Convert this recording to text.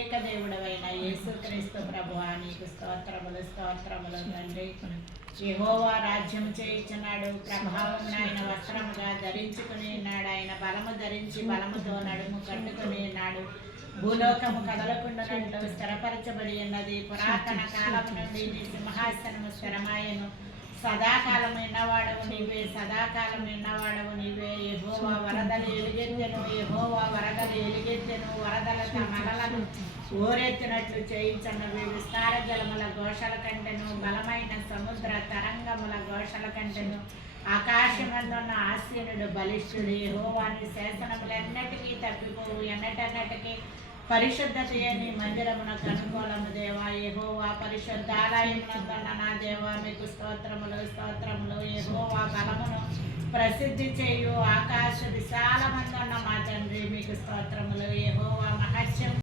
ఏకదేవుడవైన యేసుక్రీస్తు ప్రభువా నీకు స్తోత్రములు స్తోత్రములు తండ్రి. యెహోవా రాజ్యం చేయించున్నాడు, ప్రభావం ఆయన వస్త్రముగా ధరించుకుని ఉన్నాడు. ఆయన బలము ధరించి బలముతో నడుము కట్టుకుని ఉన్నాడు. భూలోకము కదలకుండానట్లు స్థిరపరచబడి ఉన్నది. పురాతన కాలం నుండి నీ సింహాసనము స్థిరమాయను. సదాకాలం ఎన్నవాడవు నీవే, సదాకాలం ఎన్నవాడవు నీవే. యెహోవా వరదలు ఎలుగెత్తెను, యెహోవా వరదలు ఎలుగెత్తెను. వరదల తమలను ఓరెత్తినట్లు చేయించున్నవి. విస్తార జలముల ఘోషల కంటెను, బలమైన సముద్ర తరంగముల ఘోషల కంటెను. ఆకాశమందున్న ఆసీనుడు బలిష్ఠుడు. యెహోవాని శాసనములెన్నటికీ తప్పిపోవు. ఎన్నటన్నటికీ పరిశుద్ధత నీ మందిరమునకు అనుకూలము దేవా. యెహోవా పరిశుద్ధాలయమునందున్న నా దేవా మీకు స్తోత్రములు స్తోత్రములు. యెహోవా బలమును ప్రసిద్ధి చేయు ఆకాశ విశాలమందున్న మా తండ్రి మీకు స్తోత్రములు. యెహోవా మహత్యం